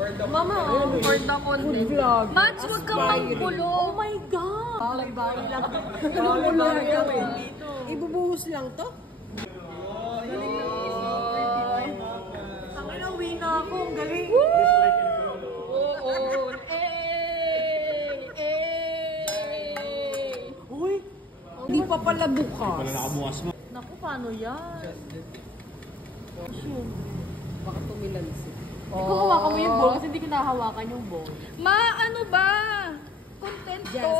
Mama, for the content. Mats, huwag kang manggulo. Oh my God! Bawal lang. Ibubuhos lang to? Tangin na, uwi na ako. Ang galing. Oo. Uy, hindi pa pala bukas. Wala nakabukas mo. Naku, paano yan? Baka tumilansin. Ikaw hawakan mo yung ball kasi hindi ko nahawakan yung ball. Ma, ano ba? Content to.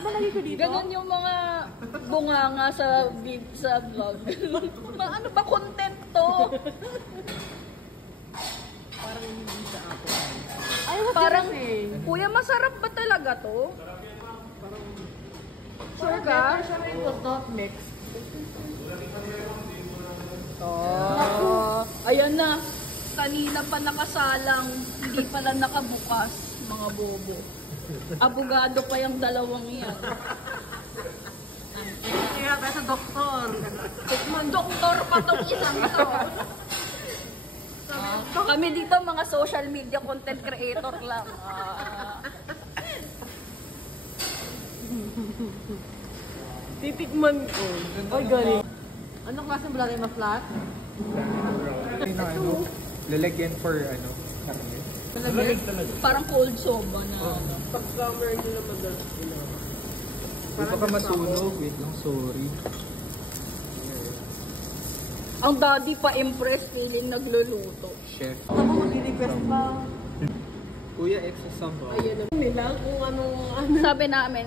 Malagi ko dito. Ganon yung mga bunganga sa vlog. Ma, ano ba content to? Parang hindi sa ako. Ay, what Parang, kasi? kuya, masarap ba talaga to? Sure ka? Siya rin was not mixed. Ayan na. Kanina pa nakasalang, hindi pala nakabukas, mga bobo. Abogado pa yung dalawang yan. Kaya tayo sa doktor. Doktor pa tong isang to. Kami dito mga social media content creator lang. Titikman ko. Ay, galing. Anong klaseng vlog? Ma-flat? Lalagyan for ano, karne. Parang cold soba na. Pag-summer nyo na madalas nila. Baka masunog. Wait lang, sorry. Ang daddy pa impressed, feeling nagluluto. Chef. Ako mag-request pa. Kuya, extra samba. Ayan na nila kung anong Sabi namin,